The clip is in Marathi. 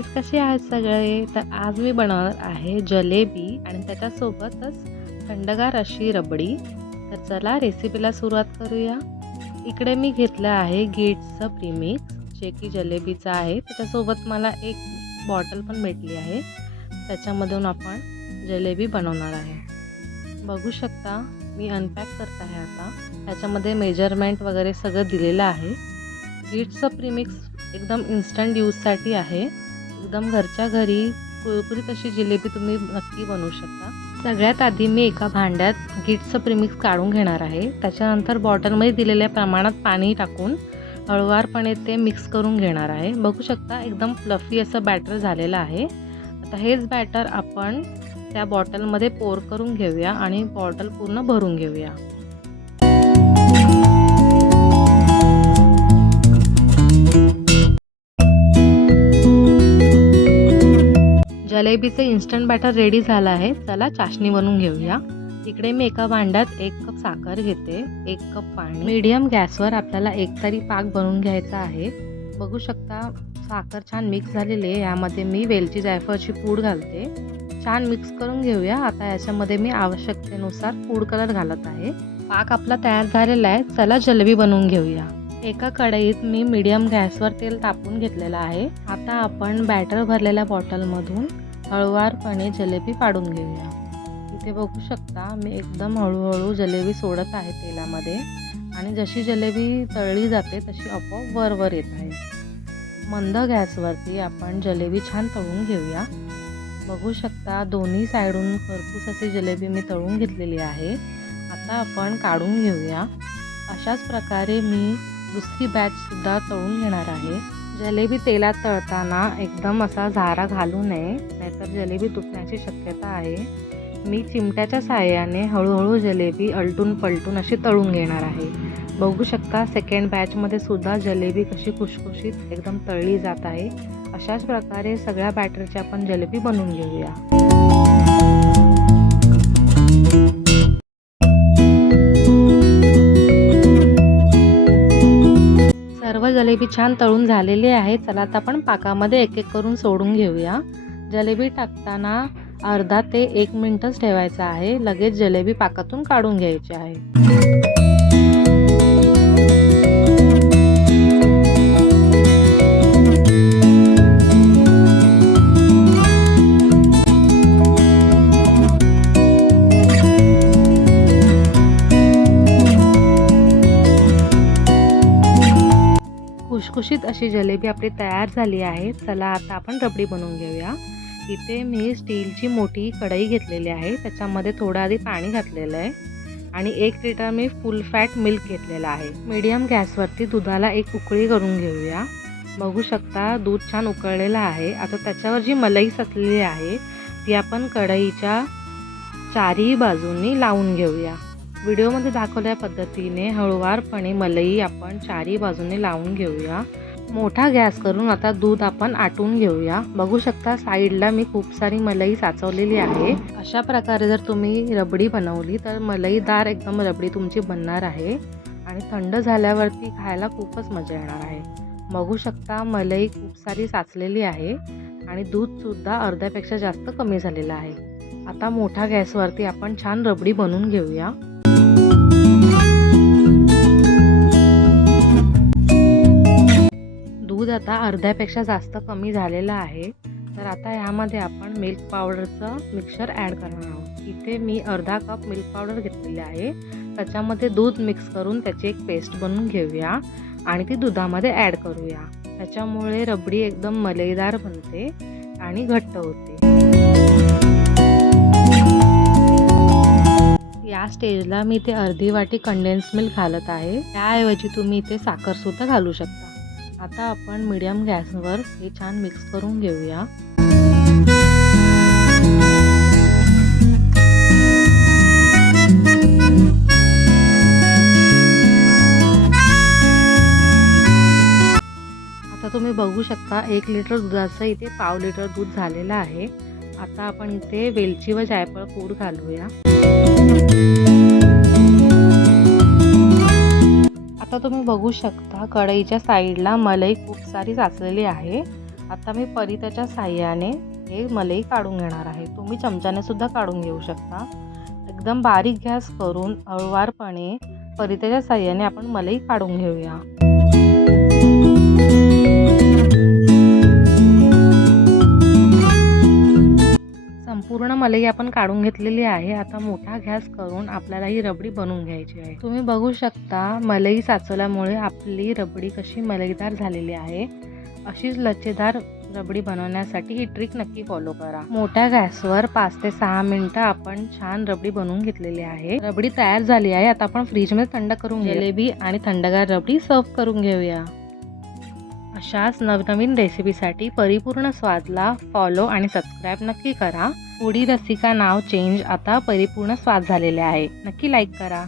मंडळी, कसे आहात सगळे? तर आज मी बनवणार आहे जलेबी आणि त्याच्यासोबतच थंडगार अशी रबडी. तर चला रेसिपीला सुरुवात करूया. इकडे मी घेतलं आहे गिट्सचं प्रीमिक्स, जे की जलेबीचं आहे. त्याच्यासोबत मला एक बॉटल पण भेटली आहे, त्याच्यामधून आपण जलेबी बनवणार आहे. बघू शकता मी अनपॅक करत आहे आता. त्याच्यामध्ये मेजरमेंट वगैरे सगळं दिलेलं आहे. गिट्सचं प्रीमिक्स एकदम इन्स्टंट यूजसाठी आहे. एकदम घरच्या घरी कुरकुरीत अशी जिलेबी तुम्ही नक्की बनवू शकता. सगळ्यात आधी मी एका भांड्यात गिट्सचं प्रीमिक्स काढून घेणार आहे. त्याच्यानंतर बॉटलमध्ये दिलेल्या प्रमाणात पाणी टाकून हळूवारपणे ते मिक्स करून घेणार आहे. बघू शकता एकदम फ्लफी असं बॅटर झालेलं आहे. आता हेच बॅटर आपण त्या बॉटलमध्ये पोर करून घेऊया आणि बॉटल पूर्ण भरून घेऊया. जलेबीचे इन्स्टंट बॅटर रेडी झालं आहे. चला चाशणी बनवून घेऊया. इकडे मी एका भांड्यात 1 कप साखर घेते, 1 कप पाणी. मीडियम गॅसवर आपल्याला एक तरी पाक बनवून घ्यायचा आहे. बघू शकता साखर छान मिक्स झालेली आहे. यामध्ये मी वेलची जायफळची पूड घालते. छान मिक्स करून घेऊया. आता याच्यामध्ये मी आवश्यकतेनुसार फूड कलर घालत आहे. पाक आपला तयार झालेला आहे. चला जलेबी बनवून घेऊया. एका कढईत मी मीडियम गॅसवर तेल तापवून घेतलेलं आहे. आता आपण बॅटर भरलेल्या बॉटलमधून हळूवारपणे जलेबी पाडून घेऊया. इथे बघू शकता मी एकदम हळूहळू जलेबी सोडत आहे तेलामध्ये आणि जशी जलेबी तळली जाते तशी आपोआप वर येत आहे. मंद गॅसवरती आपण जलेबी छान तळून घेऊया. बघू शकता दोन्ही साईडून खरपूस अशी जलेबी मी तळून घेतलेली आहे. आता आपण काढून घेऊया. अशाच प्रकारे मी दुसरी बॅचसुद्धा तळून घेणार आहे. जलेबी तेलात तळताना एकदम असा झारा घालू नये, नाहीतर जलेबी तुटण्याची शक्यता आहे. मी चिमट्याच्या साहाय्याने हळूहळू जलेबी अलटून पलटून अशी तळून घेणार आहे. बघू शकता सेकंड बॅचमध्ये सुद्धा जलेबी कशी खुशखुशीत एकदम तळली जात आहे. अशाच प्रकारे सगळ्या बॅटरची आपण जलेबी बनवून घेऊया. सर्व जलेबी छान तळून झालेली आहे. चला आता आपण पाकामध्ये एक एक करून सोडून घेऊया. जलेबी टाकताना अर्धा ते 1 मिनिटच ठेवायचा आहे. लगेच जलेबी पाकातून काढून घ्यायची आहे. खुशखुशीत अशी जलेबी आपली तयार झाली आहे. चला आता आपण रबडी बनवून घेऊया. इथे मी स्टीलची मोठी कढई घेतलेली आहे. त्याच्यामध्ये थोडं आधी पाणी घातलेलं आहे आणि 1 लिटर मी फुल फॅट मिल्क घेतलेलं आहे. मीडियम गॅसवरती दुधाला एक उकळी करून घेऊया. बघू शकता दूध छान उकळलेलं आहे. आता त्याच्यावर जी मलाई साचलेली आहे ती आपण कढईच्या चारही बाजूंनी लावून घेऊया. व्हिडिओमध्ये दाखवल्या पद्धतीने हळूवारपणे मलाई आपण चारही बाजूने लावून घेऊया. मोठा गॅस करून आता दूध आपण आटून घेऊया. बघू शकता साईडला मी खूप सारी मलाई साचवलेली आहे. अशा प्रकारे जर तुम्ही रबडी बनवली तर मलईदार एकदम रबडी तुमची बनणार आहे आणि थंड झाल्यावरती खायला खूपच मजा येणार आहे. बघू शकता मलाई खूप सारी साचलेली आहे आणि दूधसुद्धा अर्ध्यापेक्षा जास्त कमी झालेलं आहे. आता मोठा गॅसवरती आपण छान रबडी बनवून घेऊया. दूध आता अर्ध्यापेक्षा जास्त कमी झालेलं आहे. तर आता यामध्ये आपण मिल्क पावडरचं मिक्सचर ॲड करणार आहोत. इथे मी अर्धा कप मिल्क पावडर घेतलेली आहे. त्याच्यामध्ये दूध मिक्स करून त्याची एक पेस्ट बनवून घेऊया आणि ती दुधामध्ये ॲड करूया. त्याच्यामुळे रबडी एकदम मलईदार बनते आणि घट्ट होते. या स्टेजला मी इथे अर्धी वाटी कंडेन्स मिल्क घालत आहे. त्याऐवजी तुम्ही इथे साखरसुद्धा घालू शकता. आता आपण मीडियम गॅसवर हे छान मिक्स करून घेऊया. आता तुम्ही बघू शकता 1 लिटर दुधाचं इथे पाव लिटर दूध झालेलं आहे. आता आपण इथे वेलची व जायफळ पूड घालूया. आता तुम्ही बघू शकता कढईच्या साईडला मलाई खूप सारी साचलेली आहे आता मी परित्याच्या साहाय्याने हे मलई काढून घेणार आहे. तुम्ही चमच्याने सुद्धा काढून घेऊ शकता. एकदम बारीक गॅस करून हळूवारपणे परित्याच्या साहाय्याने आपण मलई काढून घेऊया. संपूर्ण मलई आपण काढून घेतलेली आहे. आता मोठा गॅस करून आपल्याला ही रबडी बनवून घ्यायची आहे. तुम्ही बघू शकता मलई साचवल्यामुळे आपली रबडी कशी मलईदार झालेली आहे. अशीच लच्छेदार रबडी बनवण्यासाठी ही ट्रिक नक्की फॉलो करा. मोठ्या गॅसवर 5 ते 6 मिनिटं आपण छान रबडी बनवून घेतलेली आहे. रबडी तयार झाली आहे. आता आपण फ्रीजमध्ये थंड करून जलेबी आणि थंडगार रबडी सर्व करून घेऊया. अशाच नवनवीन रेसिपीसाठी परिपूर्ण स्वादला फॉलो आणि सबस्क्राईब नक्की करा. फूडी रसिका नाव चेंज आता परिपूर्ण स्वाद झालेले आहे. नक्की लाईक करा.